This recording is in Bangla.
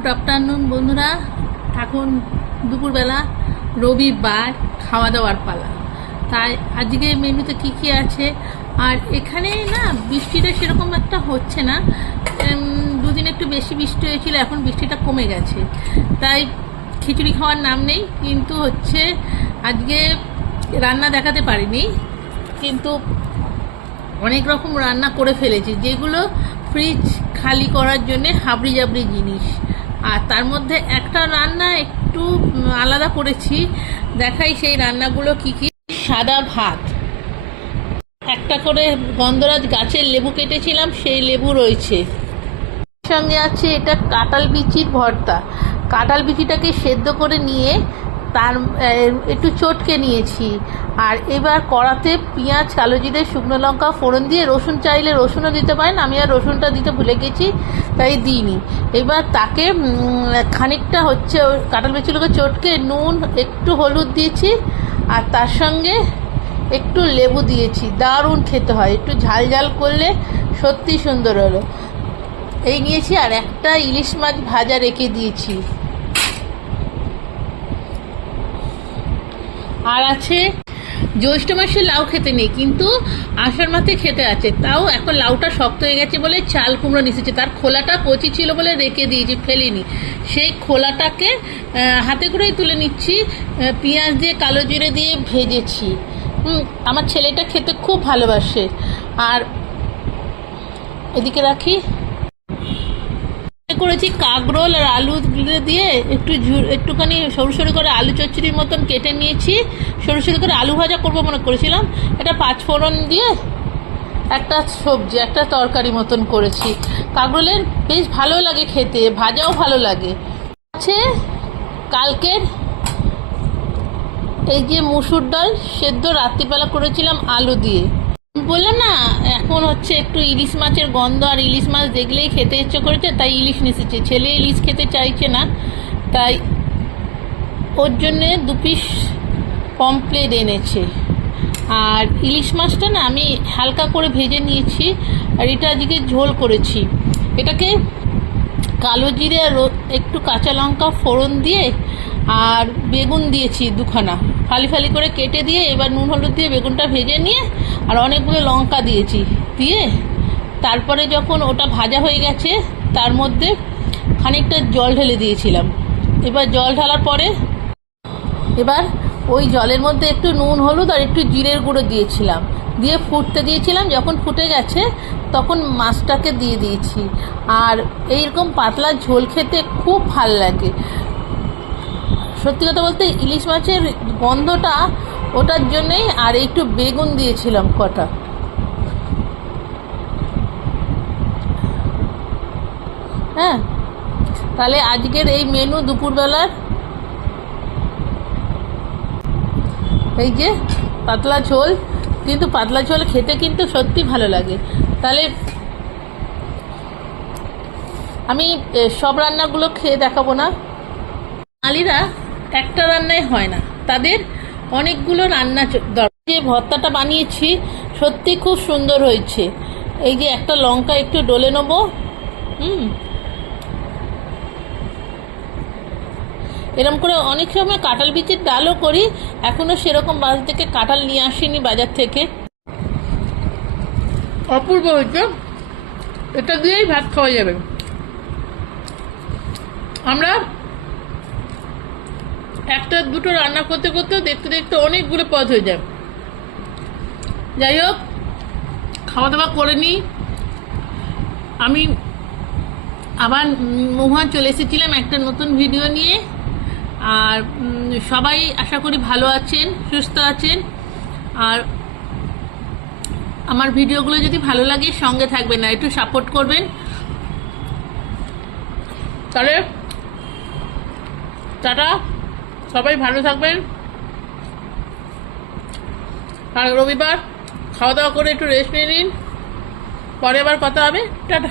গুড আফটারনুন বন্ধুরা। এখন দুপুরবেলা, রবিবার, খাওয়া দাওয়ার পালা। তাই আজকে মেনুতে কি কি আছে। আর এখানে না বৃষ্টিটা সেরকম একটা হচ্ছে না, দুদিন একটু বেশি বৃষ্টি হয়েছিল, এখন বৃষ্টিটা কমে গেছে। তাই খিচুড়ি খাওয়ার নাম নেই, কিন্তু হচ্ছে আজকে রান্না দেখাতে পারিনি, কিন্তু অনেক রকম রান্না করে ফেলেছি, যেগুলো ফ্রিজ খালি করার জন্য হাবড়ি জাবড়ি জিনিস। আর তার মধ্যে একটা রান্না একটু আলাদা করেছি, দেখাই সেই রান্নাগুলো কি কি। সাদা ভাত, একটা করে গন্ধরাজ গাছের লেবু কেটেছিলাম, সেই লেবু রয়েছে। সঙ্গে আছে এটা কাঁঠাল বিচির ভর্তা। কাঁঠাল বিচিটাকে সেদ্ধ করে নিয়ে তার একটু চটকে নিয়েছি। আর এবার কড়াতে পেঁয়াজ, কালো জিরে, শুকনো লঙ্কা ফোড়ন দিয়ে, রসুন চাইলে রসুনও দিতে পারেন, আমি আর রসুনটা দিতে ভুলে গেছি তাই দিইনি। এবার তাকে খানিকটা হচ্ছে কাঁঠাল বিচিগুলোকে চটকে নুন, একটু হলুদ দিয়েছি, আর তার সঙ্গে একটু লেবু দিয়েছি। দারুণ খেতে হয়, একটু ঝাল ঝাল করলে সত্যি সুন্দর হলো। এই নিয়েছি, আর একটা ইলিশ মাছ ভাজা রেখে দিয়েছি। আর আছে জ্যৈষ্ঠ মাসে লাউ খেতে নেই, কিন্তু আষাঢ় মাসে খেতে আছে। তাও এখন লাউটা শক্ত হয়ে গেছে বলে চাল কুমড়ো নিচেছে, তার খোলাটা কচি ছিল বলে রেখে দিয়েছি, ফেলিনি। সেই খোলাটাকে হাতে করেই তুলে নিচ্ছি, পেঁয়াজ দিয়ে কালো জিরে দিয়ে ভেজেছি। আমার ছেলেটা খেতে খুব ভালোবাসে। আর এদিকে রাখি, করেছি কাঁকরোল আর আলু দিয়ে একটুখানি সরু সরু করে আলু চচ্চড়ির মতন কেটে নিয়েছি। সরু সরু করে আলু ভাজা করবো মনে করেছিলাম, এটা পাঁচফোড়ন দিয়ে একটা সবজি, একটা তরকারি মতন করেছি। কাঁকরোলের বেশ ভালো লাগে খেতে, ভাজাও ভালো লাগে। আছে কালকের এই যে মুসুর ডাল সেদ্ধ, রাত্রিবেলা করেছিলাম আলু দিয়ে। বললাম না, এখন হচ্ছে একটু ইলিশ মাছের গন্ধ, আর ইলিশ মাছ দেখলেই খেতে ইচ্ছে করেছে, তাই ইলিশ নিয়েছে। ছেলে ইলিশ খেতে চাইছে না, তাই ওর জন্যে 2 পিস পমফ্রেট এনেছে। আর ইলিশ মাছটা না আমি হালকা করে ভেজে নিয়েছি, আর এটা আজকে ঝোল করেছি। এটাকে কালো জিরে আর একটু কাঁচা লঙ্কা ফোড়ন দিয়ে, আর বেগুন দিয়েছি 2খানা ফালি ফালি করে কেটে দিয়ে, এবার নুন হলুদ দিয়ে বেগুনটা ভেজে নিয়ে, আর অনেকগুলো লঙ্কা দিয়েছি, দিয়ে তারপরে যখন ওটা ভাজা হয়ে গেছে তার মধ্যে খানিকটা জল ঢেলে দিয়েছিলাম। এবার জল ঢালার পরে এবার ওই জলের মধ্যে একটু নুন হলুদ আর একটু জিরের গুঁড়ো দিয়েছিলাম, দিয়ে ফুটতে দিয়েছিলাম। যখন ফুটে গেছে তখন মাছটাকে দিয়ে দিয়েছি। আর এইরকম পাতলা ঝোল খেতে খুব ভাল লাগে। সত্যি কথা বলতে ইলিশ মাছের গন্ধটা ওটার জন্যেই। আর একটু বেগুন দিয়েছিলাম কটা। হ্যাঁ, তাহলে আজকের এই মেনু দুপুরবেলার, এই যে পাতলা ঝোল। কিন্তু পাতলা ঝোল খেতে কিন্তু সত্যি ভালো লাগে। তাহলে আমি সব রান্নাগুলো খেয়ে দেখাবো না। বাঙালিরা একটা রান্নায় হয় না, তাদের অনেকগুলো রান্না দরকার। যে ভর্তাটা বানিয়েছি সত্যি খুব সুন্দর হয়েছে। এই যে একটা লঙ্কা একটু ডলে নেবো, এরকম করে অনেক সময় কাঁঠাল বিচির ডালও করি, এখনও সেরকম বাজার থেকে কাঁঠাল নিয়ে আসিনি বাজার থেকে। অপূর্ব হয়েছে, এটা দিয়েই ভাত খাওয়া যাবে। আমরা একটা দুটো রান্না করতে করতে দেখতে দেখতে অনেকগুলো পদ হয়ে যায়। যাই হোক, খাওয়া দাওয়া করে নিই। আমি আবার মহুয়া চলে এসেছিলাম একটা নতুন ভিডিও নিয়ে। আর সবাই আশা করি ভালো আছেন, সুস্থ আছেন। আর আমার ভিডিওগুলো যদি ভালো লাগে সঙ্গে থাকবেন, না একটু সাপোর্ট করবেন। তাহলে টাটা, সবাই ভালো থাকবেন। আর রবিবার খাওয়া দাওয়া করে একটু রেস্ট নিয়ে নিন, পরে আবার কথা হবে। টাটা।